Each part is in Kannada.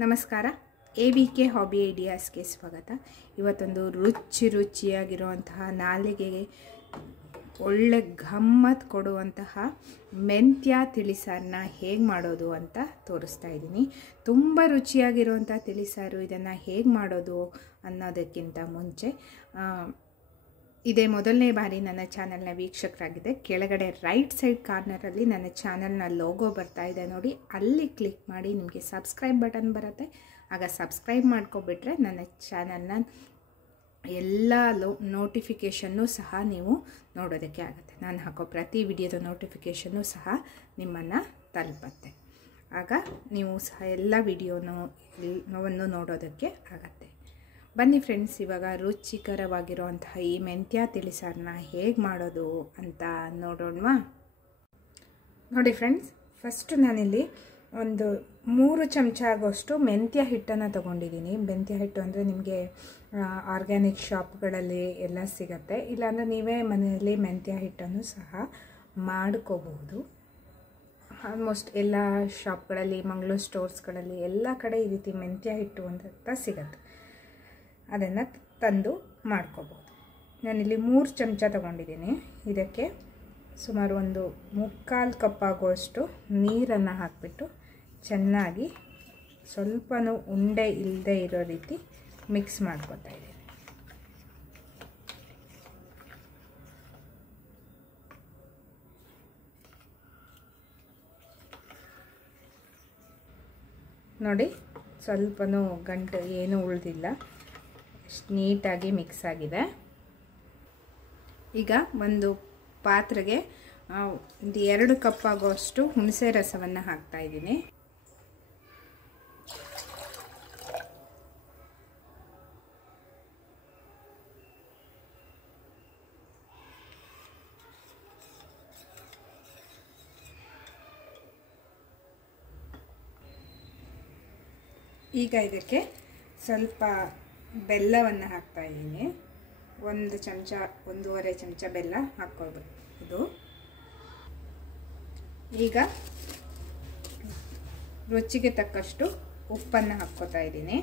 ನಮಸ್ಕಾರ. ABK ಹಾಬಿ ಐಡಿಯಾಸ್ಗೆ ಸ್ವಾಗತ. ಇವತ್ತೊಂದು ರುಚಿಯಾಗಿರುವಂತಹ ನಾಲಿಗೆಗೆ ಒಳ್ಳೆ ಗಮ್ಮತ್ ಕೊಡುವಂತಹ ಮೆಂತ್ಯ ತಿಳಿಸಾರನ್ನ ಹೇಗೆ ಮಾಡೋದು ಅಂತ ತೋರಿಸ್ತಾ ಇದ್ದೀನಿ. ತುಂಬ ರುಚಿಯಾಗಿರುವಂಥ ತಿಳಿಸಾರು. ಇದನ್ನು ಹೇಗೆ ಮಾಡೋದು ಅನ್ನೋದಕ್ಕಿಂತ ಮುಂಚೆ ಇದೇ ಮೊದಲನೇ ಬಾರಿ ನನ್ನ ಚಾನಲ್ನ ವೀಕ್ಷಕರಾಗಿದೆ. ಕೆಳಗಡೆ ರೈಟ್ ಸೈಡ್ ಕಾರ್ನರಲ್ಲಿ ನನ್ನ ಚಾನಲ್ನ ಲೋಗೋ ಬರ್ತಾ ಇದೆ ನೋಡಿ, ಅಲ್ಲಿ ಕ್ಲಿಕ್ ಮಾಡಿ ನಿಮಗೆ ಸಬ್ಸ್ಕ್ರೈಬ್ ಬಟನ್ ಬರುತ್ತೆ. ಆಗ ಸಬ್ಸ್ಕ್ರೈಬ್ ಮಾಡ್ಕೊಬಿಟ್ರೆ ನನ್ನ ಚಾನಲ್ನ ಎಲ್ಲ ನೋಟಿಫಿಕೇಷನ್ನು ಸಹ ನೀವು ನೋಡೋದಕ್ಕೆ ಆಗುತ್ತೆ. ನಾನು ಹಾಕೋ ಪ್ರತಿ ವಿಡಿಯೋದ ನೋಟಿಫಿಕೇಷನ್ನು ಸಹ ನಿಮ್ಮನ್ನು ತಲುಪುತ್ತೆ. ಆಗ ನೀವು ಸಹ ಎಲ್ಲ ವಿಡಿಯೋವನ್ನು ನೋಡೋದಕ್ಕೆ ಆಗುತ್ತೆ. ಬನ್ನಿ ಫ್ರೆಂಡ್ಸ್, ಇವಾಗ ರುಚಿಕರವಾಗಿರುವಂತಹ ಈ ಮೆಂತ್ಯ ತಿಳಿಸಾರನ್ನ ಹೇಗೆ ಮಾಡೋದು ಅಂತ ನೋಡೋಣವಾ? ನೋಡಿ ಫ್ರೆಂಡ್ಸ್, ಫಸ್ಟ್ ನಾನಿಲ್ಲಿ ಒಂದು 3 ಚಮಚ ಆಗೋಷ್ಟು ಮೆಂತ್ಯ ಹಿಟ್ಟನ್ನು ತೊಗೊಂಡಿದ್ದೀನಿ. ಮೆಂತ್ಯ ಹಿಟ್ಟು ಅಂದರೆ ನಿಮಗೆ ಆರ್ಗ್ಯಾನಿಕ್ ಶಾಪ್ಗಳಲ್ಲಿ ಎಲ್ಲ ಸಿಗುತ್ತೆ. ಇಲ್ಲಾಂದರೆ ನೀವೇ ಮನೆಯಲ್ಲಿ ಮೆಂತ್ಯ ಹಿಟ್ಟನ್ನು ಸಹ ಮಾಡ್ಕೋಬಹುದು. ಆಲ್ಮೋಸ್ಟ್ ಎಲ್ಲ ಶಾಪ್ಗಳಲ್ಲಿ, ಮಂಗಳೂರು ಸ್ಟೋರ್ಸ್ಗಳಲ್ಲಿ ಎಲ್ಲ ಕಡೆ ಈ ರೀತಿ ಮೆಂತ್ಯ ಹಿಟ್ಟು ಅಂತ ಸಿಗುತ್ತೆ. ಅದನ್ನು ತಂದು ಮಾಡ್ಕೋಬೋದು. ನಾನಿಲ್ಲಿ 3 ಚಮಚ ತೊಗೊಂಡಿದ್ದೀನಿ. ಇದಕ್ಕೆ ಸುಮಾರು ಒಂದು 3/4 ಕಪ್ ಆಗುವಷ್ಟು ನೀರನ್ನು ಹಾಕಿಬಿಟ್ಟು ಚೆನ್ನಾಗಿ ಸ್ವಲ್ಪನೂ ಉಂಡೆ ಇಲ್ಲದೆ ಇರೋ ರೀತಿ ಮಿಕ್ಸ್ ಮಾಡ್ಕೊತಾ ಇದ್ದೀನಿ. ನೋಡಿ, ಸ್ವಲ್ಪನೂ ಗಂಟು ಏನೂ ಉಳಿದಿಲ್ಲ, ನೀಟಾಗಿ ಮಿಕ್ಸ್ ಆಗಿದೆ. ಈಗ ಒಂದು ಪಾತ್ರೆಗೆ 2 ಕಪ್ ಆಗೋಷ್ಟು ಹುಣಸೆ ರಸವನ್ನು ಹಾಕ್ತಾ ಇದ್ದೀನಿ. ಈಗ ಇದಕ್ಕೆ ಸ್ವಲ್ಪ ಬೆಲ್ಲವನ್ನು ಹಾಕ್ತಾ ಇದ್ದೀನಿ. 1 ಚಮಚ 1.5 ಚಮಚ ಬೆಲ್ಲ ಹಾಕ್ಕೊಳ್ಬೇಕು. ಈಗ ರುಚಿಗೆ ತಕ್ಕಷ್ಟು ಉಪ್ಪನ್ನು ಹಾಕ್ಕೋತಾ ಇದ್ದೀನಿ.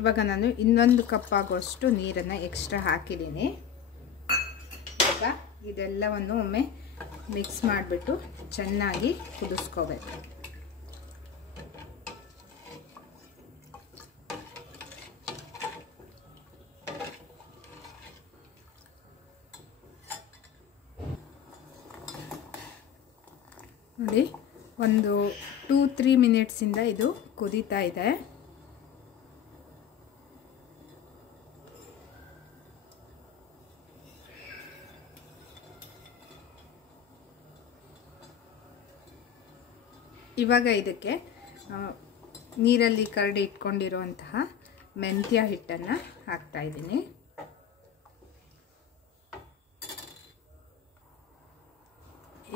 ಇವಾಗ ನಾನು 1 ಕಪ್ ಆಗೋಷ್ಟು ನೀರನ್ನು ಎಕ್ಸ್ಟ್ರಾ ಹಾಕಿದ್ದೀನಿ. ಈಗ ಇದೆಲ್ಲವನ್ನು ಒಮ್ಮೆ ಮಿಕ್ಸ್ ಮಾಡಿಬಿಟ್ಟು ಚೆನ್ನಾಗಿ ಕುದಿಸ್ಕೋಬೇಕು. ನೋಡಿ, ಒಂದು 2-3 ಮಿನಿಟ್ಸಿಂದ ಇದು ಕುದೀತಾ ಇದೆ. ಇವಾಗ ಇದಕ್ಕೆ ನೀರಲ್ಲಿ ಕರಡಿ ಇಟ್ಕೊಂಡಿರುವಂತಹ ಮೆಂತ್ಯ ಹಿಟ್ಟನ್ನು ಹಾಕ್ತಾ ಇದ್ದೀನಿ.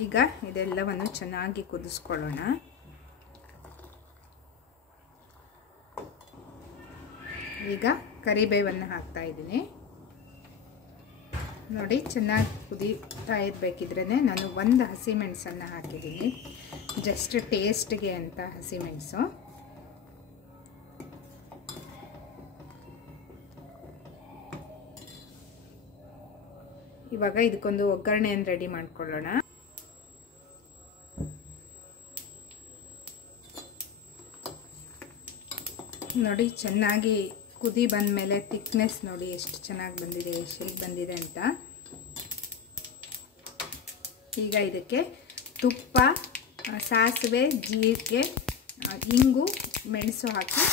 ಈಗ ಇದೆಲ್ಲವನ್ನು ಚೆನ್ನಾಗಿ ಕುದಿಸ್ಕೊಳ್ಳೋಣ. ಈಗ ಕರಿಬೇವನ್ನು ಹಾಕ್ತಾ ಇದ್ದೀನಿ. ನೋಡಿ, ಚೆನ್ನಾಗಿ ಕುದೀತಾ ಇರಬೇಕಿದ್ರೇ ನಾನು 1 ಹಸಿಮೆಣಸನ್ನು ಹಾಕಿದ್ದೀನಿ, ಜಸ್ಟ್ ಟೇಸ್ಟ್ಗೆ ಅಂತ ಹಸಿಮೆಣಸು. ಇವಾಗ ಇದಕ್ಕೊಂದು ಒಗ್ಗರಣೆಯನ್ನು ರೆಡಿ ಮಾಡ್ಕೊಳ್ಳೋಣ. ನೋಡಿ, ಚೆನ್ನಾಗಿ ಕುದಿ ಬಂದ ಮೇಲೆ ಥಿಕ್ನೆಸ್ ನೋಡಿ ಎಷ್ಟು ಚೆನ್ನಾಗಿ ಬಂದಿದೆ, ಎಷ್ಟು ಬಂದಿದೆ ಅಂತ. ಈಗ ಇದಕ್ಕೆ ತುಪ್ಪ, ಸಾಸಿವೆ, ಜೀರಿಗೆ, ಇಂಗು, ಮೆಣಸು ಹಾಕಿ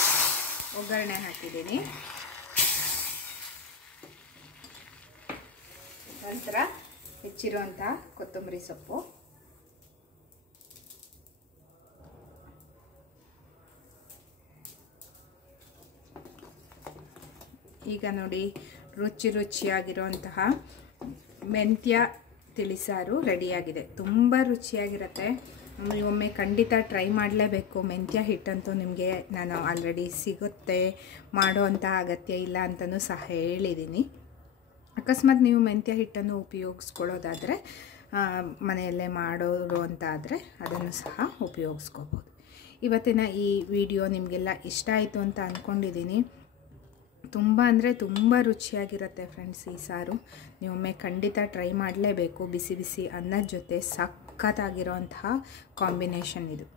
ಒಗ್ಗರಣೆ ಹಾಕಿದ್ದೀನಿ. ನಂತರ ಹೆಚ್ಚಿರುವಂಥ ಕೊತ್ತಂಬರಿ ಸೊಪ್ಪು, ಈಗ ನೋಡಿ ರುಚಿಯಾಗಿರುವಂತಹ ಮೆಂತ್ಯ ತಿಳಿಸಾರು ರೆಡಿಯಾಗಿದೆ. ತುಂಬ ರುಚಿಯಾಗಿರುತ್ತೆ. ಒಮ್ಮೆ ಖಂಡಿತ ಟ್ರೈ ಮಾಡಲೇಬೇಕು. ಮೆಂತ್ಯ ಹಿಟ್ಟಂತೂ ನಿಮಗೆ ನಾನು ಆಲ್ರೆಡಿ ಸಿಗುತ್ತೆ, ಮಾಡುವಂಥ ಅಗತ್ಯ ಇಲ್ಲ ಅಂತಲೂ ಸಹ ಹೇಳಿದ್ದೀನಿ. ಅಕಸ್ಮಾತ್ ನೀವು ಮೆಂತ್ಯ ಹಿಟ್ಟನ್ನು ಉಪಯೋಗಿಸ್ಕೊಳ್ಳೋದಾದರೆ ಮನೆಯಲ್ಲೇ ಮಾಡೋರು ಅಂತ ಆದರೆ ಅದನ್ನು ಸಹ ಉಪಯೋಗಿಸ್ಕೋಬೋದು. ಇವತ್ತಿನ ಈ ವಿಡಿಯೋ ನಿಮಗೆಲ್ಲ ಇಷ್ಟ ಆಯಿತು ಅಂತ ಅಂದ್ಕೊಂಡಿದ್ದೀನಿ. ತುಂಬ ಅಂದರೆ ತುಂಬ ರುಚಿಯಾಗಿರುತ್ತೆ ಫ್ರೆಂಡ್ಸ್. ಈ ಸಾರು ನೀವೊಮ್ಮೆ ಖಂಡಿತ ಟ್ರೈ ಮಾಡಲೇಬೇಕು. ಬಿಸಿ ಬಿಸಿ ಅನ್ನದ ಜೊತೆ ಸಖತ್ತಾಗಿರೋಂತಹ ಕಾಂಬಿನೇಷನ್ ಇದು.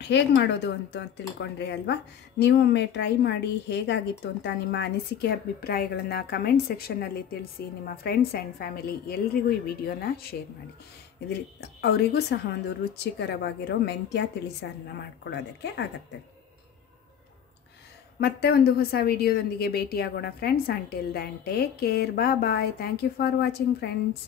ಹೇಗೆ ಮಾಡೋದು ಅಂತ ತಿಳ್ಕೊಂಡ್ರೆ ಅಲ್ವಾ? ನೀವೊಮ್ಮೆ ಟ್ರೈ ಮಾಡಿ ಹೇಗಾಗಿತ್ತು ಅಂತ ನಿಮ್ಮ ಅನಿಸಿಕೆ ಅಭಿಪ್ರಾಯಗಳನ್ನು ಕಮೆಂಟ್ ಸೆಕ್ಷನ್ನಲ್ಲಿ ತಿಳಿಸಿ. ನಿಮ್ಮ ಫ್ರೆಂಡ್ಸ್ ಆ್ಯಂಡ್ ಫ್ಯಾಮಿಲಿ ಎಲ್ರಿಗೂ ಈ ವಿಡಿಯೋನ ಶೇರ್ ಮಾಡಿ. ಇದರಿಂದ ಅವರಿಗೂ ಸಹ ಒಂದು ರುಚಿಕರವಾಗಿರೋ ಮೆಂತ್ಯ ತಿಳಿಸಾರನ್ನ ಮಾಡ್ಕೊಳ್ಳೋದಕ್ಕೆ ಆಗುತ್ತೆ. ಮತ್ತೆ ಒಂದು ಹೊಸ ವಿಡಿಯೋದೊಂದಿಗೆ ಭೇಟಿಯಾಗೋಣ friends. Until then take care, bye. Thank you for watching friends.